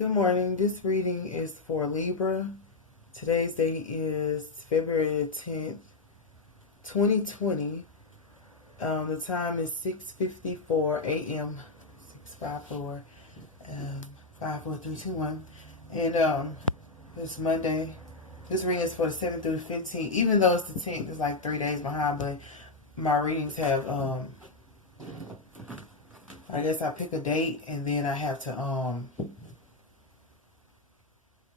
Good morning. This reading is for Libra. Today's date is February 10th, 2020. The time is 6:54 a.m. 6:54, 5, 4, 3, 2, 1. And it's Monday. This reading is for the 7th through the 15th. Even though it's the 10th, it's like 3 days behind, but my readings have, I guess I pick a date and then I have to,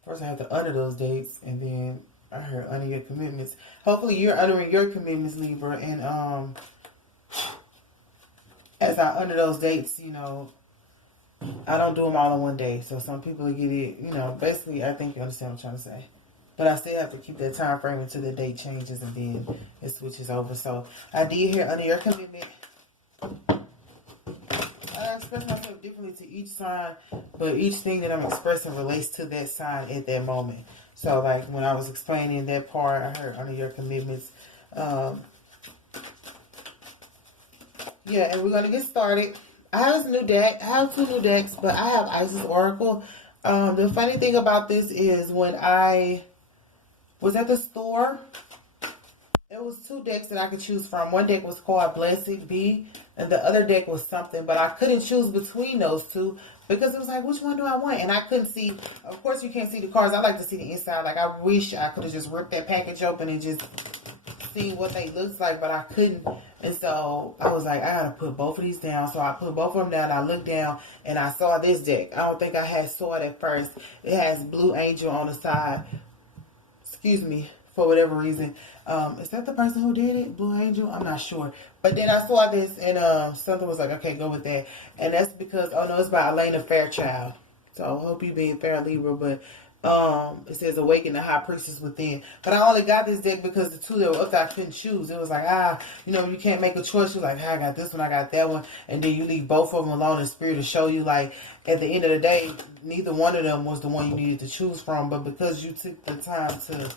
first I have to honor those dates, and then I heard honor your commitments. Hopefully you're honoring your commitments, Libra, and as I honor those dates, I don't do them all in one day. So some people get it, basically I think you understand what I'm trying to say. But I still have to keep that time frame until the date changes and then it switches over. So I did hear honor your commitment. I express myself differently to each sign, but each thing that I'm expressing relates to that sign at that moment. So, like, when I was explaining that part, I heard under your commitments. Yeah, and we're going to get started. I have this new deck. I have 2 new decks, but I have Isis Oracle. The funny thing about this is when I was at the store, there was 2 decks that I could choose from. One deck was called Blessed Be, and the other deck was something, but I couldn't choose between those 2 because it was like, which one do I want? And I couldn't see. Of course, you can't see the cards. I like to see the inside. Like, I wish I could have just ripped that package open and just seen what they looked like, but I couldn't. And so I was like, I gotta put both of these down. So I put both of them down. I looked down and I saw this deck. I don't think I saw it at first. It has Blue Angel on the side. Excuse me. For whatever reason. Is that the person who did it? Blue Angel? I'm not sure. But then I saw this and something was like, okay, go with that. And that's because, oh no, it's by Elena Fairchild. So I hope you being fair, Libra. But it says Awaken the High Priestess Within. But I only got this deck because the 2 that were up there I couldn't choose. It was like, you can't make a choice. You're like, I got this one, I got that one. And then you leave both of them alone in spirit to show you, like, at the end of the day, neither one of them was the one you needed to choose from. But because you took the time to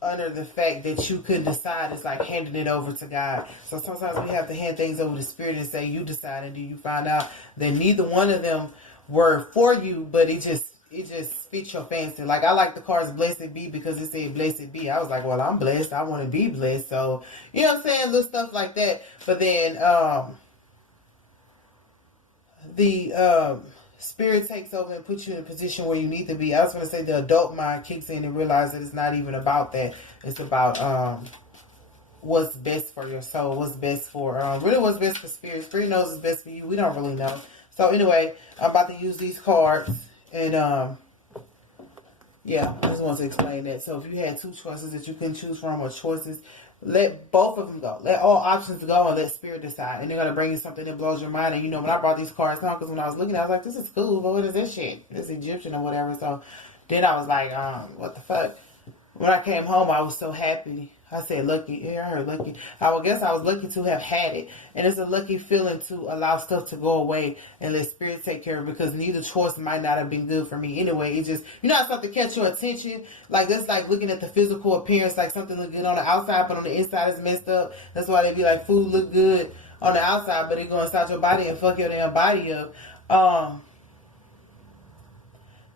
honor the fact that you couldn't decide, it's like handing it over to God. So sometimes we have to hand things over to Spirit and say, you decide, and do you find out that neither one of them were for you, but it just fits your fancy. Like, I like the cards Blessed Be because it said Blessed Be. I was like, well, I'm blessed. I want to be blessed. So, you know what I'm saying? Little stuff like that. But then the Spirit takes over and puts you in a position where you need to be. I was going to say the adult mind kicks in and realizes that it's not even about that. It's about what's best for your soul, what's best for, really what's best for Spirit. Spirit knows what's best for you. We don't really know. So anyway, I'm about to use these cards and, yeah, I just wanted to explain that. So if you had 2 choices that you couldn't choose from or choices, let both of them go. Let all options go and let Spirit decide. And they're going to bring you something that blows your mind. And, when I brought these cards home, because when I was looking, I was like, this is cool, but what is this shit? It's Egyptian or whatever. So then I was like, what the fuck? When I came home, I was so happy. I said lucky. Yeah, I heard lucky. I guess I was lucky to have had it. And it's a lucky feeling to allow stuff to go away and let Spirit take care of it, because neither choice might not have been good for me anyway. It just, how something catch your attention? Like, that's like looking at the physical appearance, like something look good on the outside, but on the inside is messed up. That's why they be like, food look good on the outside, but it go inside your body and fuck your damn body up.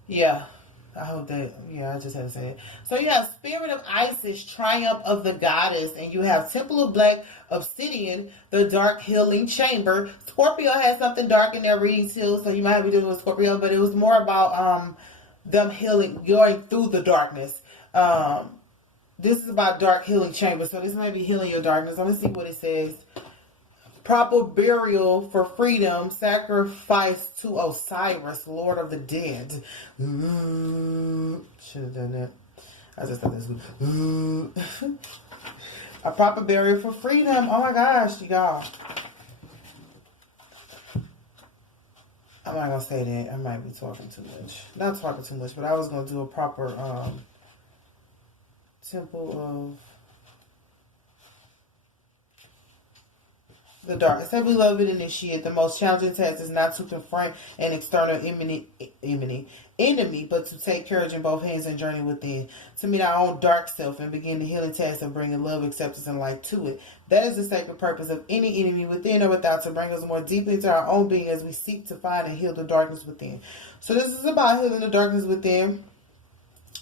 Yeah. I hope that, I just had to say it. So you have Spirit of Isis, Triumph of the Goddess, and you have Temple of Black, Obsidian, the Dark Healing Chamber. Scorpio has something dark in their readings too, so you might be dealing with Scorpio, but it was more about them healing, going through the darkness. This is about Dark Healing Chamber, so this might be healing your darkness. Let me see what it says. Proper burial for freedom, sacrifice to Osiris, Lord of the Dead. Should have done that. I just thought this was a proper burial for freedom. Oh my gosh, y'all. I'm not gonna say that. I might be talking too much. Not talking too much, but I was gonna do a proper temple of the dark. Say, beloved initiate, the most challenging task is not to confront an external enemy, but to take courage in both hands and journey within, to meet our own dark self and begin the healing task of bringing love, acceptance, and light to it. That is the sacred purpose of any enemy within or without, to bring us more deeply into our own being as we seek to find and heal the darkness within. So this is about healing the darkness within.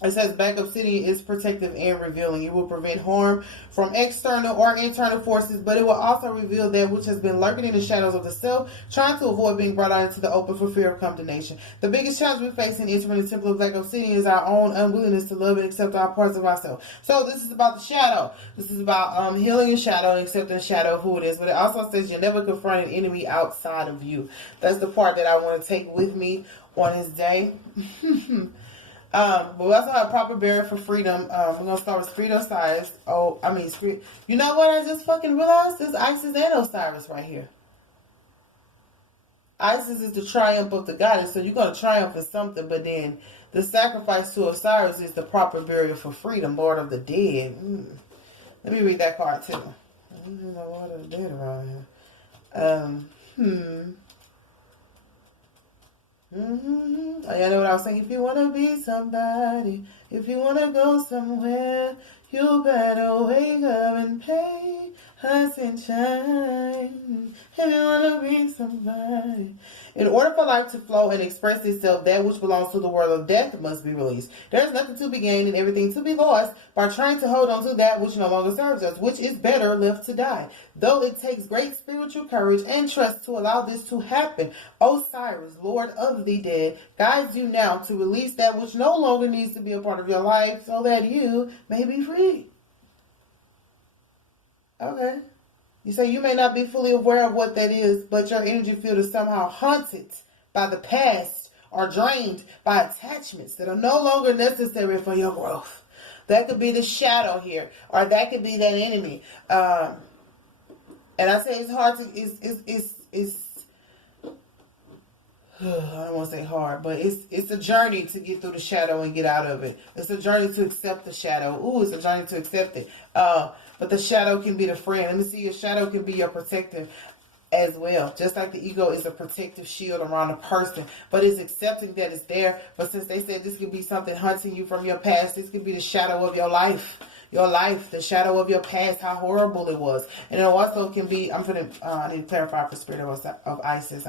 It says back obsidian is protective and revealing. It will prevent harm from external or internal forces, but it will also reveal that which has been lurking in the shadows of the self, trying to avoid being brought out into the open for fear of condemnation. The biggest challenge we face in entering the temple of black obsidian is our own unwillingness to love and accept our parts of ourselves. So this is about the shadow. This is about healing your shadow and accepting the shadow of who it is. But it also says you never confront an enemy outside of you. That's the part that I want to take with me on this day. But we also have proper burial for freedom. We're going to start with Spirit Osiris. You know what I just fucking realized? This Isis and Osiris right here. Isis is the triumph of the goddess, so you're going to triumph in something, but then the sacrifice to Osiris is the proper burial for freedom, Lord of the Dead. Let me read that card too. I don't know Lord of the Dead around here. Oh, y'all know what I was saying? If you want to be somebody, if you want to go somewhere, you better wake up and pay us and shine. If you want to be somebody. In order for life to flow and express itself, that which belongs to the world of death must be released. There is nothing to be gained and everything to be lost by trying to hold on to that which no longer serves us, which is better left to die. Though it takes great spiritual courage and trust to allow this to happen, Osiris, Lord of the Dead, guides you now to release that which no longer needs to be a part of your life so that you may be free. Okay. You say you may not be fully aware of what that is, but your energy field is somehow haunted by the past or drained by attachments that are no longer necessary for your growth. That could be the shadow here, or that could be that enemy. And I say it's hard to, I don't want to say hard, but it's a journey to get through the shadow and get out of it. It's a journey to accept the shadow. Ooh, it's a journey to accept it. But the shadow can be the friend. Let me see, your shadow can be your protector as well. Just like the ego is a protective shield around a person. But it's accepting that it's there. But since they said this could be something hunting you from your past, this could be the shadow of your life. Your life, the shadow of your past, how horrible it was. And it also can be, I need to clarify for spirit of Isis,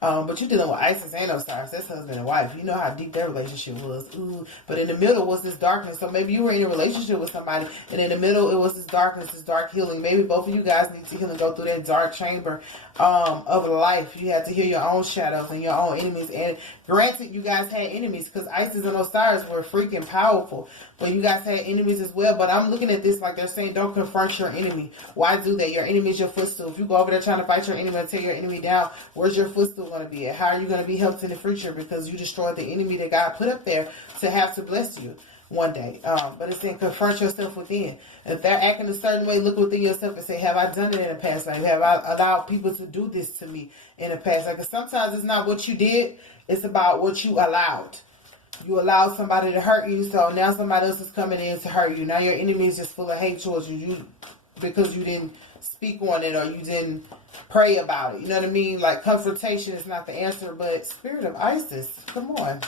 but you're dealing with Isis and Osiris. That's husband and wife. You know how deep their relationship was. Ooh. But in the middle was this darkness. So maybe you were in a relationship with somebody, and in the middle it was this darkness, this dark healing. Maybe both of you guys need to heal and go through that dark chamber of life. You had to heal your own shadows and your own enemies. And granted, you guys had enemies, because Isis and Osiris were freaking powerful. But you guys had enemies as well. But I'm looking at this like they're saying, don't confront your enemy. Why do that? Your enemy is your footstool. If you go over there trying to fight your enemy and tear your enemy down, where's your footstool going to be at? How are you going to be helped in the future? Because you destroyed the enemy that God put up there to have to bless you one day. But it's saying confront yourself within. If they're acting a certain way, look within yourself and say, have I done it in the past life? Have I allowed people to do this to me in the past life? Because sometimes it's not what you did, it's about what you allowed. You allowed somebody to hurt you, so now somebody else is coming in to hurt you. Now your enemy is just full of hate towards you because you didn't speak on it or you didn't pray about it. You know what I mean? Like, confrontation is not the answer, but spirit of Isis, come on.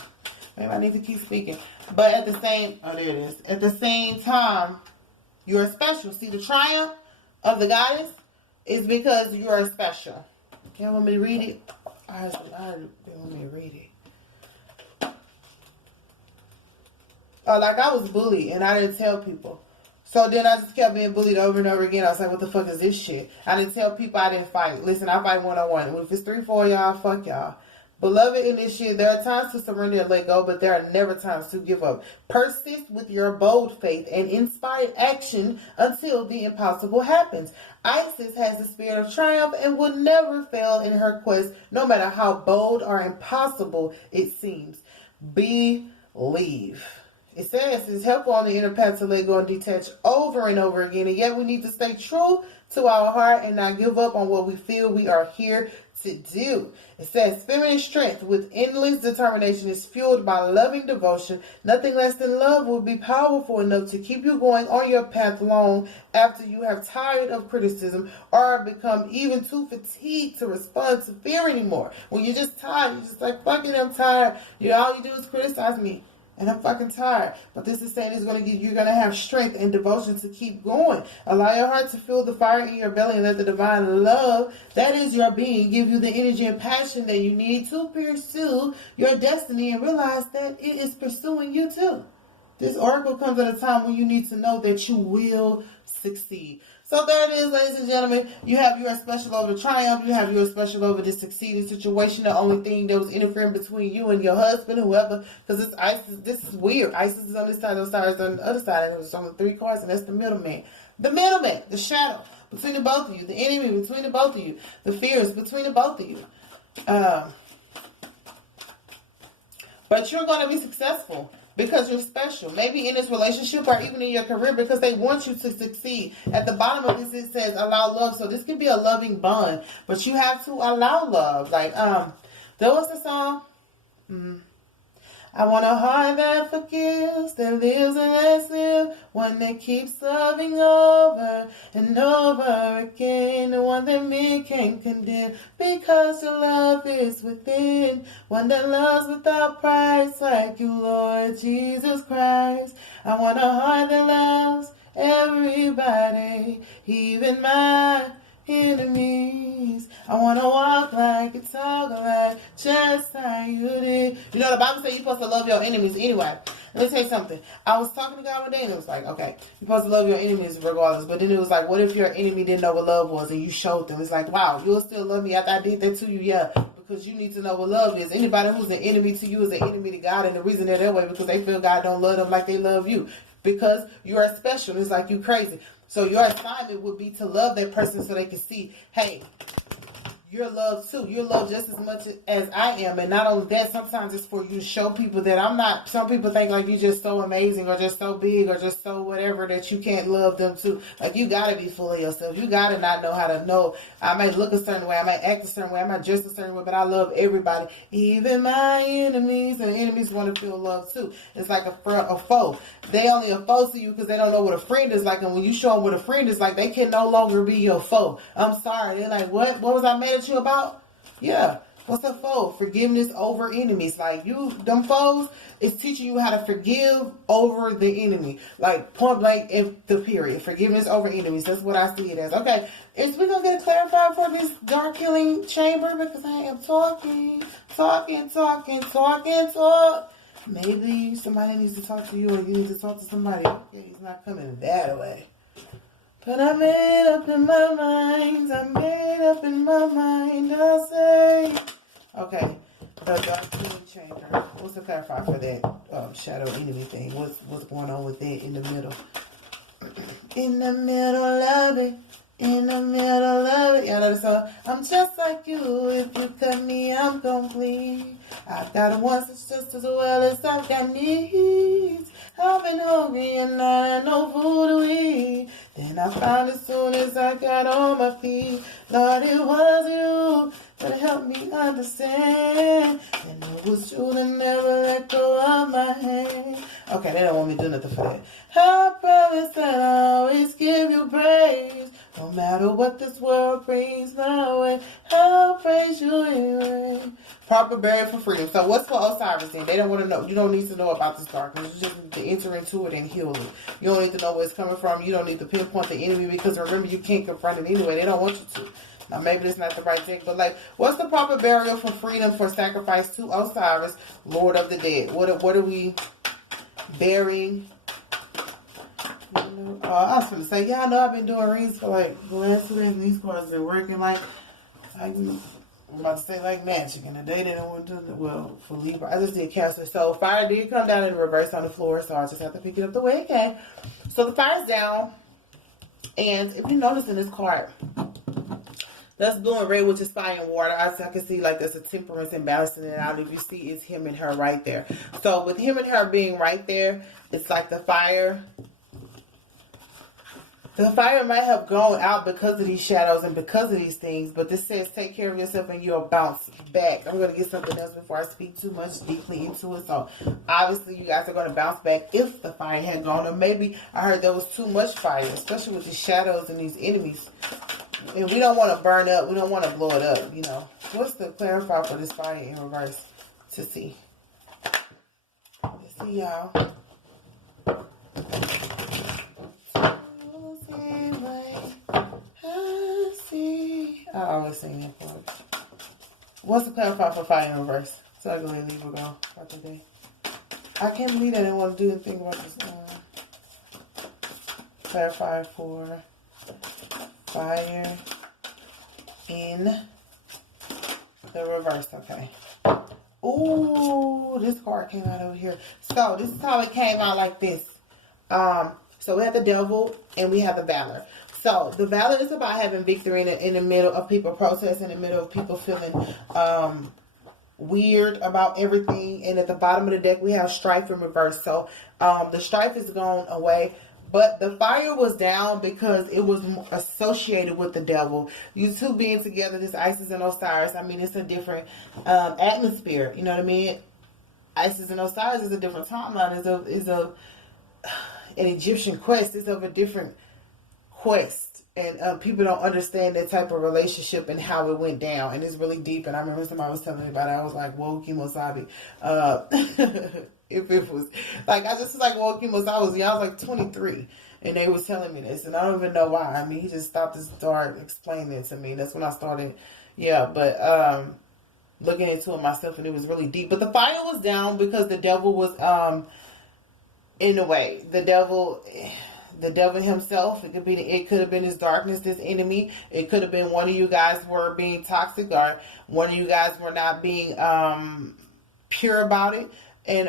Maybe I need to keep speaking. But at the same, there it is. At the same time, you're special. See, the triumph of the goddess is because you are special. You want me to read it? I want me to read it. Like, I was bullied and I didn't tell people. So then I just kept being bullied over and over again. I was like, what the fuck is this shit? I didn't tell people I didn't fight. Listen, I fight one-on-one. If it's 3-4 y'all, fuck y'all. Beloved, in this shit, there are times to surrender and let go, but there are never times to give up. Persist with your bold faith and inspired action until the impossible happens. Isis has the spirit of triumph and will never fail in her quest, no matter how bold or impossible it seems. Believe. It says it's helpful on the inner path to let go and detach over and over again. And yet we need to stay true to our heart and not give up on what we feel. We are here to do. It says, feminine strength with endless determination is fueled by loving devotion. Nothing less than love will be powerful enough to keep you going on your path long after you have tired of criticism or become even too fatigued to respond to fear anymore. When you're just tired, you're just like, fucking, I'm tired. All you do is criticize me. And I'm fucking tired. But this is saying you're going to have strength and devotion to keep going. Allow your heart to feel the fire in your belly and let the divine love that is your being give you the energy and passion that you need to pursue your destiny and realize that it is pursuing you too. This oracle comes at a time when you need to know that you will succeed. So there it is, ladies and gentlemen. You have your special over the triumph. You have your special over the succeeding situation. The only thing that was interfering between you and your husband, whoever, because this Isis, this is weird. Isis is on this side, Osiris on the other side, and it was only 3 cards, and that's the middleman. The middleman, the shadow between the both of you, the enemy between the both of you, the fears between the both of you. But you're going to be successful. Because you're special. Maybe in this relationship or even in your career because they want you to succeed. At the bottom of this it says allow love. So this could be a loving bond. But you have to allow love. Like, there was the song. I want a heart that forgives, that lives and lets live. One that keeps loving over and over again. The one that men can't condemn because your love is within. One that loves without price like you, Lord Jesus Christ. I want a heart that loves everybody, even my enemies. I want to walk like and talk like just how you did. You know, the Bible says you're supposed to love your enemies anyway. Let me tell you something. I was talking to God one day and it was like, okay, you're supposed to love your enemies regardless. But then it was like, what if your enemy didn't know what love was and you showed them? It's like, wow, you'll still love me after I did that to you? Yeah, because you need to know what love is. Anybody who's an enemy to you is an enemy to God, and the reason they're that way because they feel God don't love them like they love you. Because you are special. It's like you crazy. So your assignment would be to love that person so they can see, hey, you're loved too. You're loved just as much as I am. And not only that, sometimes it's for you to show people that I'm not. Some people think like you're just so amazing or just so big or just so whatever that you can't love them too. Like you got to be full of yourself. You got to not know how to know. I might look a certain way. I might act a certain way. I might dress a certain way. But I love everybody. Even my enemies. And enemies want to feel love too. It's like a foe. They only a foe to you because they don't know what a friend is like. And when you show them what a friend is like, they can no longer be your foe. I'm sorry. They're like, what? What was I mad at you about? Yeah. What's a foe? Forgiveness over enemies. Like them foes is teaching you how to forgive over the enemy. Like point blank in the period. Forgiveness over enemies. That's what I see it as. Okay. Is we gonna get it clarified for this dark healing chamber? Because I am talking. Maybe somebody needs to talk to you or you need to talk to somebody. Okay, he's not coming that way. But I made up in my mind, I'll say. Okay, the dark healing chamber. What's the clarifier for that shadow enemy thing? What's going on with that in the middle? In the middle of it. In the middle of it. Y'all know the song? I'm just like you. If you cut me, I'm complete. I've got wants, it's just as well as I've got needs. I've been hungry and I had no food to eat. Then I found as soon as I got on my feet. Lord, it was you that helped me understand. And it was you that never let go of my hand. Okay, they don't want me to do nothing for that. I promise that I'll always give you praise. No matter what this world brings my way, I'll praise you anyway. Proper burial for freedom. So what's for Osiris then? They don't want to know. You don't need to know about this darkness. You just need to enter into it and heal it. You don't need to know where it's coming from. You don't need to pinpoint the enemy because remember, you can't confront it anyway. They don't want you to. Now, maybe that's not the right thing, but like, what's the proper burial for freedom for sacrifice to Osiris, Lord of the Dead? What are we burying? I was going to say, y'all know I've been doing reads for like the last 2 days, and these cards have been working like I'm about to say like magic, and the day they don't want to do it, well, for Libra, I just did Cancer. So fire did come down in reverse on the floor, so I just have to pick it up the way it came. So the fire's down, and if you notice in this card, that's blue and red, which is fire and water. I can see like there's a temperance and balancing it out. If you see, it's him and her right there. So with him and her being right there, it's like the fire The fire might have gone out because of these shadows and because of these things, but this says take care of yourself and you'll bounce back. I'm going to get something else before I speak too much deeply into it. So obviously you guys are going to bounce back if the fire had gone. Or maybe I heard there was too much fire, especially with these shadows and these enemies. And we don't want to burn up. We don't want to blow it up, you know. What's the clarifier for this fire in reverse to see? Let's see, y'all. I always sing that part. What's the clarifier for fire in reverse? So I go and Libra go for today. I can't believe I didn't want to do anything about this. Clarifier for fire in the reverse. Okay. Ooh, this card came out over here. So this is how it came out, like this. So we have the devil and we have the valor. So the valor is about having victory in the middle of people protesting, in the middle of people feeling weird about everything. And at the bottom of the deck we have strife in reverse. So the strife is gone away. But the fire was down because it was associated with the devil. You two being together, this Isis and Osiris, I mean, it's a different atmosphere. You know what I mean? Isis and Osiris is a different timeline. Is an Egyptian quest. It's of a different quest. And people don't understand that type of relationship and how it went down. And it's really deep. And I remember somebody was telling me about it. I was like, whoa, Kimosabi. If it was like, I just was like, well, I was young, I was like 23, and they was telling me this, and I don't even know why. I mean, he just stopped to start explaining it to me. That's when I started, but looking into it myself, and it was really deep. But the fire was down because the devil was in the way. The devil himself. It could have been his darkness, this enemy. It could have been one of you guys were being toxic, or one of you guys were not being pure about it. And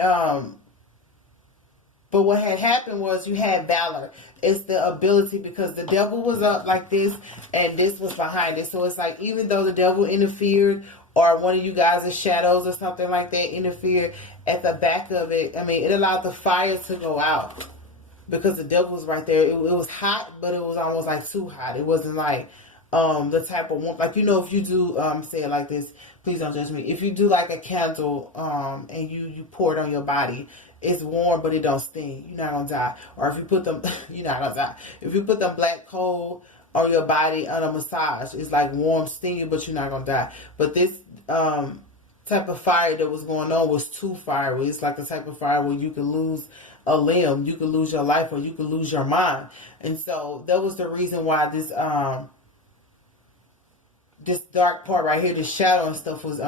but what had happened was you had valor. It's the ability, because the devil was up like this and this was behind it. So it's like, even though the devil interfered, or one of you guys' shadows or something like that interfered at the back of it, I mean, it allowed the fire to go out because the devil was right there. It was hot, but it was almost like too hot. It wasn't like the type of warmth, like, you know, if you do say it like this, please don't judge me. If you do like a candle and you pour it on your body, it's warm but it don't sting. You're not gonna die. Or if you put them, you're not gonna die. If you put them black coal on your body on a massage, it's like warm, stinging, but you're not gonna die. But this type of fire that was going on was too fiery. It's like the type of fire where you could lose a limb, you could lose your life, or you could lose your mind. And so that was the reason why this this dark part right here, this shadow and stuff was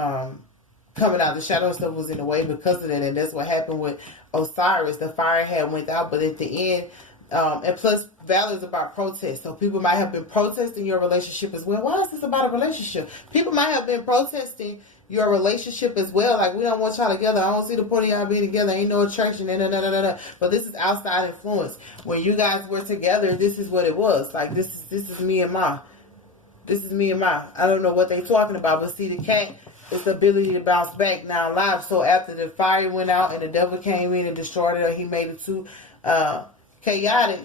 coming out. The shadow and stuff was in the way because of that. And that's what happened with Osiris. The fire had went out, but at the end, and plus valor is about protest. So people might have been protesting your relationship as well. Why is this about a relationship? People might have been protesting your relationship as well. Like, we don't want y'all together. I don't see the point of y'all being together. Ain't no attraction. But this is outside influence. When you guys were together, this is what it was. Like, this is me and Ma. This is me and Ma. I don't know what they talking about, but see, the cat is the ability to bounce back now live. So after the fire went out and the devil came in and destroyed it, or he made it too chaotic,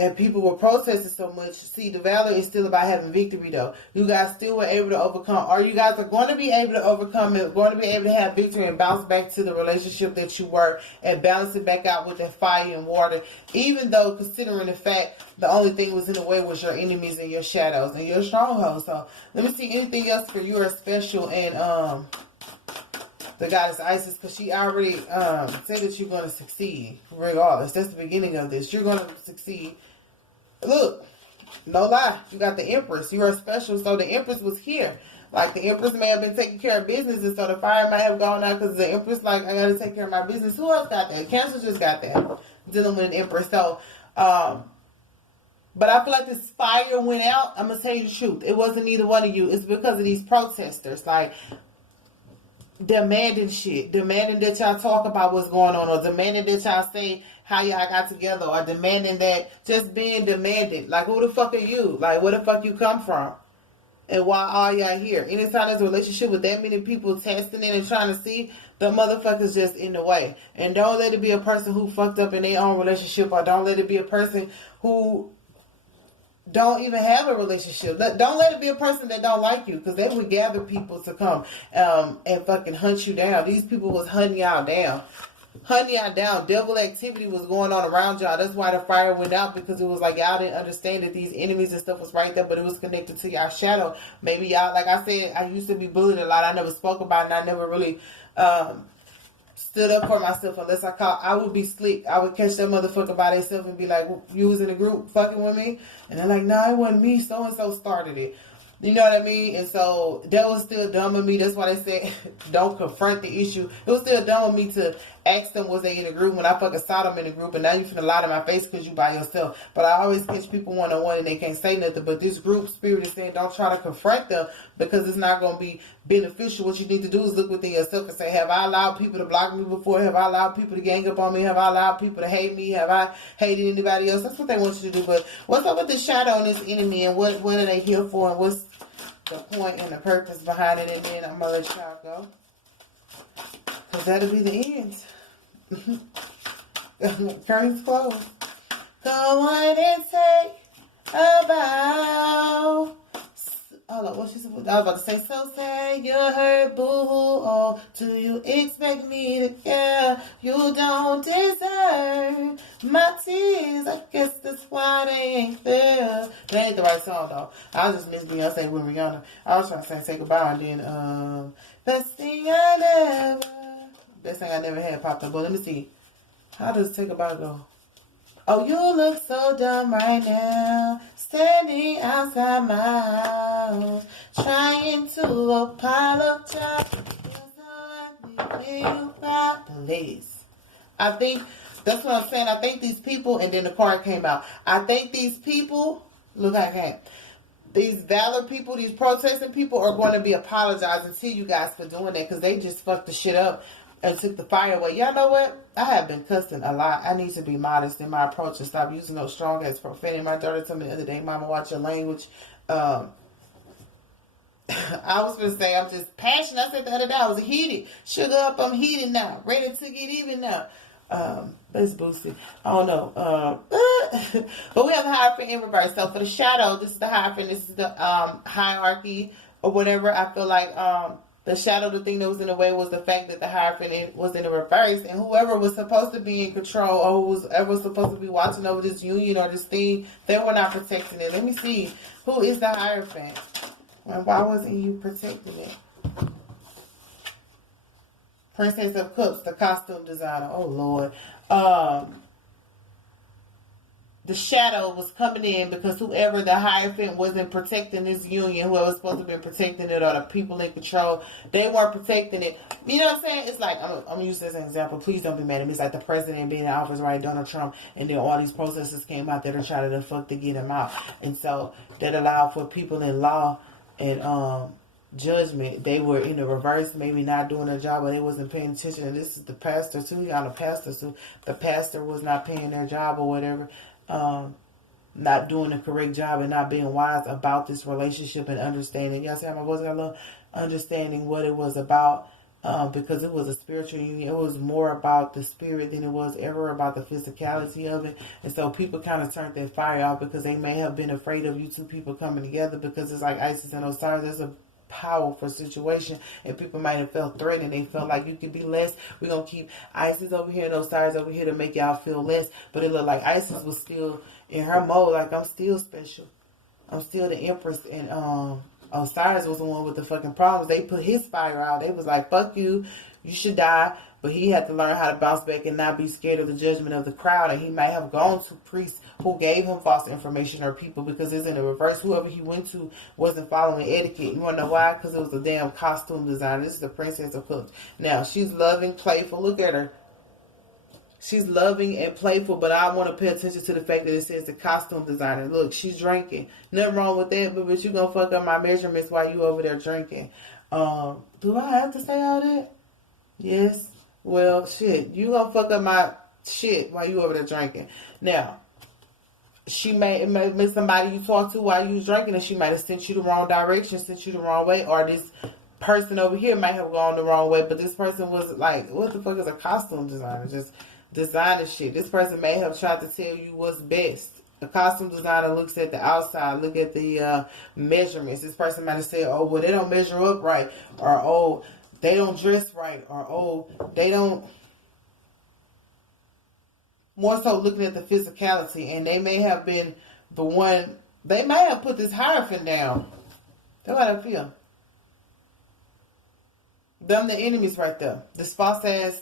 and people were protesting so much. See, the valor is still about having victory, though. You guys still were able to overcome, or you guys are going to be able to overcome it, going to be able to have victory and bounce back to the relationship that you were, and balance it back out with that fire and water. Even though, considering the fact the only thing was in the way was your enemies and your shadows and your strongholds. So let me see anything else for you are special and the goddess Isis, because she already said that you're going to succeed regardless. That's the beginning of this. You're going to succeed. Look, no lie, you got the Empress. You are special. So the Empress was here. Like, the Empress may have been taking care of business, and so the fire might have gone out because the Empress, like, I got to take care of my business. Who else got that? Cancer just got that. Dealing with an Empress. So, but I feel like this fire went out. I'm going to tell you the truth. It wasn't either one of you. It's because of these protesters. Like, demanding shit, demanding that y'all talk about what's going on, or demanding that y'all say how y'all got together, or demanding that, just being demanded. Like, who the fuck are you? Like, where the fuck you come from? And why all y'all here? Anytime there's a relationship with that many people testing it and trying to see, the motherfucker's just in the way. And don't let it be a person who fucked up in their own relationship, or don't let it be a person who don't even have a relationship. Don't let it be a person that don't like you, because they would gather people to come and fucking hunt you down. These people was hunting y'all down. Hunting y'all down. Devil activity was going on around y'all. That's why the fire went out, because it was like y'all didn't understand that these enemies and stuff was right there, but it was connected to y'all shadow. Maybe y'all, like I said, I used to be bullied a lot. I never spoke about it, and I never really stood up for myself unless I would be slick. I would catch that motherfucker by themselves and be like, you was in a group fucking with me? And they're like, nah, it wasn't me. So-and-so started it. You know what I mean? And so that was still dumb of me. That's why they said don't confront the issue. It was still dumb of me to ask them was they in a group when I fucking saw them in a group, and now you finna lie to my face because you by yourself. But I always catch people one-on-one and they can't say nothing. But this group spirit is saying don't try to confront them, because it's not going to be beneficial. What you need to do is look within yourself and say, have I allowed people to block me before? Have I allowed people to gang up on me? Have I allowed people to hate me? Have I hated anybody else? That's what they want you to do. But what's up with this shadow and this enemy, and what are they here for, and what's the point and the purpose behind it? And then I'm going to let y'all go, because that'll be the end. Curtains closed. Go on and take a bow. Hold on, what she said? I was about to say, so sad you're hurt, boo. Oh, do you expect me to care? You don't deserve my tears. I guess that's why they ain't there. That ain't the right song, though. I just miss Beyonce with Rihanna. I was trying to say goodbye, and then, best thing I never had popped up. But let me see. How does Take a Bow go? Oh, you look so dumb right now, standing outside my house, trying to apologize. Please. I think, that's what I'm saying. I think these people, and then the card came out. I think these people, look how it came. These valor people, these protesting people are going to be apologizing to you guys for doing that, because they just fucked the shit up and took the fire away. Y'all know what? I have been cussing a lot. I need to be modest in my approach and stop using those strong ass profanity. My daughter told me the other day, Mama, watch your language. I was going to say, I'm just passionate. I said the other day, I was heated. Sugar up, I'm heated now. Ready to get even now. It's boosted. I don't know. But we have the Hierophant in reverse. So for the shadow, this is the Hierophant. This is the hierarchy or whatever. I feel like the shadow, the thing that was in the way, was the fact that the Hierophant was in the reverse, and whoever was supposed to be in control, or who was ever supposed to be watching over this union or this thing, they were not protecting it. Let me see. Who is the Hierophant? And why wasn't you protecting it? Princess of Cups, the costume designer. Oh, Lord. The shadow was coming in because whoever the Hierophant wasn't protecting this union, whoever was supposed to be protecting it, or the people in control, they weren't protecting it. You know what I'm saying? It's like, I'm going to use this as an example. Please don't be mad at me. It's like the president being in office, right? Donald Trump. And then all these protesters came out there to try to fuck to get him out. And so that allowed for people in law and judgment. They were in the reverse, maybe not doing their job, but they wasn't paying attention. And this is the pastor too. Y'all know pastors too. The pastor was not paying their job or whatever. Not doing the correct job and not being wise about this relationship and understanding. Y'all see how my voice got a little understanding what it was about, because it was a spiritual union. It was more about the spirit than it was ever about the physicality of it. And so people kind of turned their fire off because they may have been afraid of you two people coming together, because it's like Isis and Osiris. There's a powerful situation, and people might have felt threatened. They felt like you could be less. We're gonna keep Isis over here and Osiris over here to make y'all feel less. But it looked like Isis was still in her mode, like, I'm still special, I'm still the empress. And Osiris was the one with the fucking problems. They put his fire out. They was like, fuck you, you should die. But he had to learn how to bounce back and not be scared of the judgment of the crowd. And he might have gone to priests who gave him false information, or people, because it's in the reverse. Whoever he went to wasn't following etiquette. You want to know why? Because it was a damn costume designer. This is the Princess of Cups. Now, she's loving, playful. Look at her. She's loving and playful, but I want to pay attention to the fact that it says the costume designer. Look, she's drinking. Nothing wrong with that, but you going to fuck up my measurements while you over there drinking. Do I have to say all that? Yes. Well, shit, you gonna fuck up my shit while you over there drinking. Now, it may have been somebody you talked to while you was drinking, and she might have sent you the wrong direction, sent you the wrong way, or this person over here might have gone the wrong way, but this person was like, what the fuck is a costume designer? Just designer shit. This person may have tried to tell you what's best. The costume designer looks at the outside, look at the measurements. This person might have said, oh, well, they don't measure up right, or oh, they don't dress right, or oh, they don't. More so looking at the physicality, and they may have been the one, they may have put this Hierophant down. That's how I feel. Them the enemies right there. This false ass,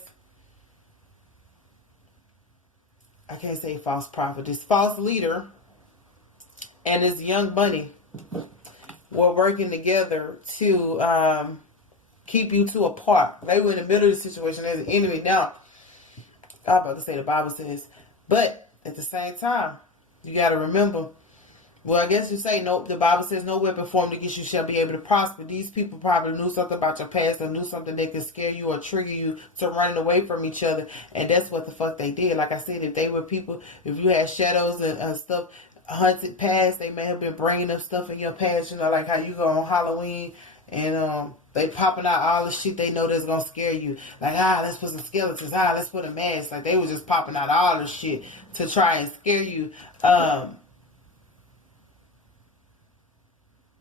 I can't say false prophet, this false leader and this young bunny were working together to keep you two apart. They were in the middle of the situation as an enemy. Now, I was about to say the Bible says, but at the same time, you got to remember, well, I guess you say, no, the Bible says no weapon formed against you shall be able to prosper. These people probably knew something about your past or knew something that could scare you or trigger you to running away from each other. And that's what the fuck they did. Like I said, if they were people, if you had shadows and stuff, hunted past, they may have been bringing up stuff in your past, you know, like how you go on Halloween and they popping out all the shit they know that's gonna scare you. Like, let's put some skeletons, let's put a mask. Like, they were just popping out all the shit to try and scare you.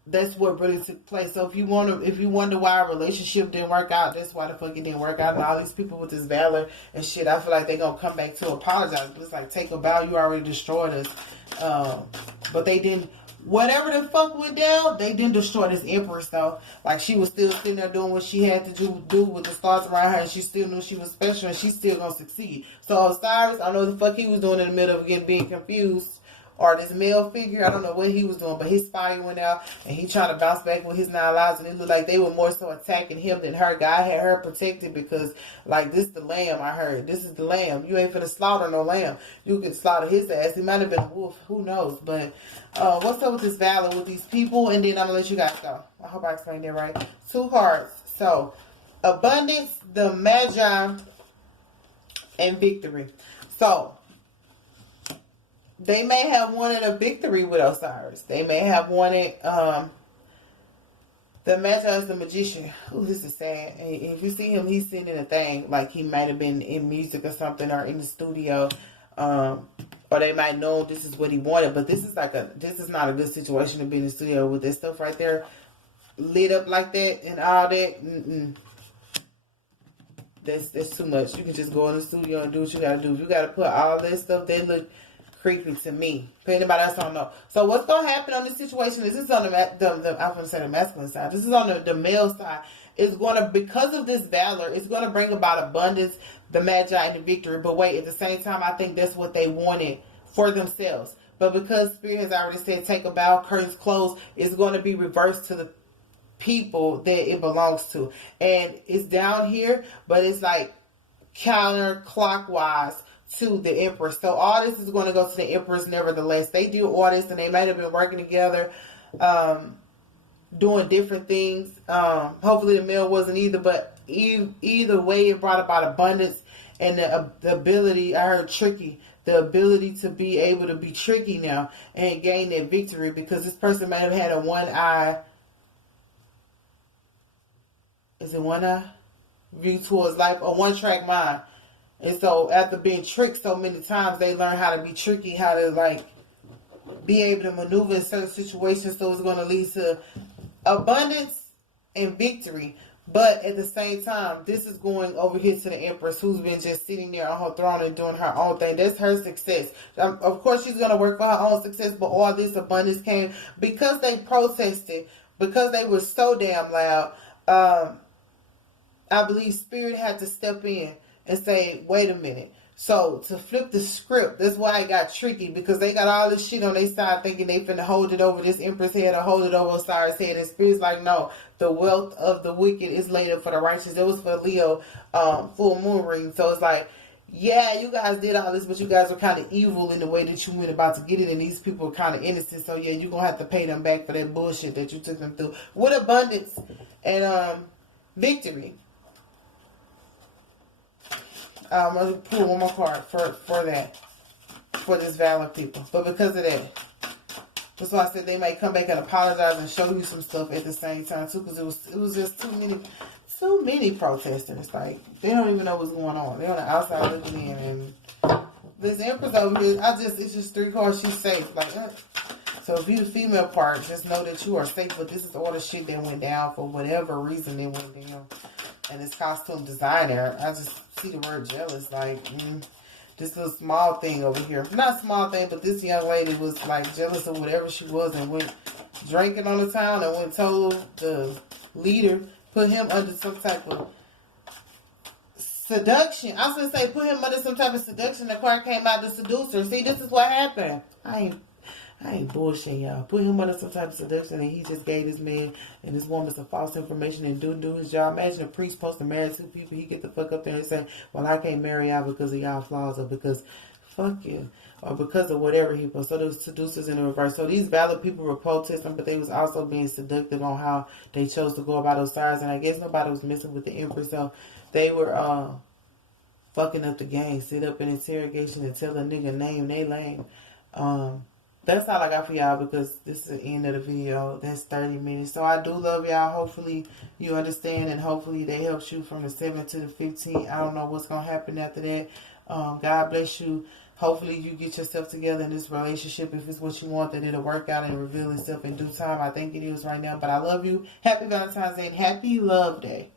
That's what really took place. So if you wonder why a relationship didn't work out, that's why the fuck it didn't work out. And all these people with this valor and shit, I feel like they gonna come back to apologize. But it's like, take a bow, you already destroyed us. But they didn't. Whatever the fuck went down, they didn't destroy this empress though. Like, she was still sitting there doing what she had to do with the stars around her, and she still knew she was special, and she's still gonna succeed. So Osiris, I don't know what the fuck he was doing in the middle of being confused, or this male figure, I don't know what he was doing, but his fire went out, and he trying to bounce back with his 9 lives, and it looked like they were more so attacking him than her. God had her protected because, like, this the lamb, I heard. This is the lamb. You ain't finna slaughter no lamb. You could slaughter his ass. He might have been a wolf. Who knows? But what's up with this valor with these people? And then I'm gonna let you guys go. I hope I explained that right. 2 cards. So, abundance, the magi, and victory. So, they may have wanted a victory with Osiris. They may have wanted the Magi is the magician. Ooh, this is sad. And if you see him, he's sitting in a thing, like he might have been in music or something, or in the studio, or they might know this is what he wanted. But this is not a good situation to be in the studio with this stuff right there, lit up like that and all that. That's too much. You can just go in the studio and do what you gotta do. If you gotta put all that stuff, they look creepy to me. If anybody else don't know. So what's gonna happen on this situation is, this is on the I'm gonna say the masculine side. This is on the male side. It's gonna, because of this valor, it's gonna bring about abundance, the magi, and the victory. But wait, at the same time, I think that's what they wanted for themselves. But because Spirit has already said, take a bow, curtains closed, it's gonna be reversed to the people that it belongs to. And it's down here, but it's like counterclockwise to the Empress. So all this is going to go to the Empress nevertheless. They do all this, and they might have been working together, doing different things. Hopefully the male wasn't either, but either way, it brought about abundance and the ability, I heard tricky, the ability to be able to be tricky now and gain that victory, because this person might have had a one eye, is it one eye? View towards life, or one track mind. And so after being tricked so many times, they learn how to be tricky, how to like be able to maneuver in certain situations. So it's going to lead to abundance and victory. But at the same time, this is going over here to the Empress, who's been just sitting there on her throne and doing her own thing. That's her success. Of course, she's going to work for her own success, but all this abundance came because they protested, because they were so damn loud. I believe Spirit had to step in and say, wait a minute. So to flip the script, that's why it got tricky, because they got all this shit on their side thinking they finna hold it over this Empress head or hold it over Osiris' head. And Spirit's like, no, the wealth of the wicked is laid up for the righteous. It was for Leo full moon ring. So it's like, yeah, you guys did all this, but you guys were kind of evil in the way that you went about to get it, and these people are kind of innocent. So yeah, you're going to have to pay them back for that bullshit that you took them through. With abundance and victory. I'm going to pull one more card for that. for this valid people. But because of that, that's why I said they may come back and apologize and show you some stuff at the same time too, because it was just too many protesters. Like, they don't even know what's going on. They're on the outside looking in, and this Empress over here, it's just 3 cards. She's safe. Like, so if you're the female part, just know that you are safe. But this is all the shit that went down for whatever reason it went down. And it's costume designer. I just see the word jealous. Like, this little small thing over here. Not small thing, but this young lady was like jealous of whatever she was and went drinking on the town and went told the leader, put him under some type of seduction. I was going to say, put him under some type of seduction. The card came out to seduce her. See, this is what happened. I ain't bullshitting y'all. Put him under some type of seduction, and he just gave this man and this woman some false information and do his job. Imagine a priest supposed to marry 2 people. He get the fuck up there and say, well, I can't marry y'all because of y'all flaws, or because fuck you, or because of whatever he was. So those seducers in the reverse. So these valid people were protesting, but they was also being seductive on how they chose to go about those sides. And I guess nobody was messing with the Empress, so they were fucking up the game. Sit up in interrogation and tell a nigga name they lame. That's all I got for y'all, because this is the end of the video. That's 30 minutes. So I do love y'all. Hopefully you understand, and hopefully they helped you from the 7 to the 15. I don't know what's going to happen after that. God bless you. Hopefully you get yourself together in this relationship. If it's what you want, that it'll work out and reveal itself in due time. I think it is right now. But I love you. Happy Valentine's Day and happy Love Day.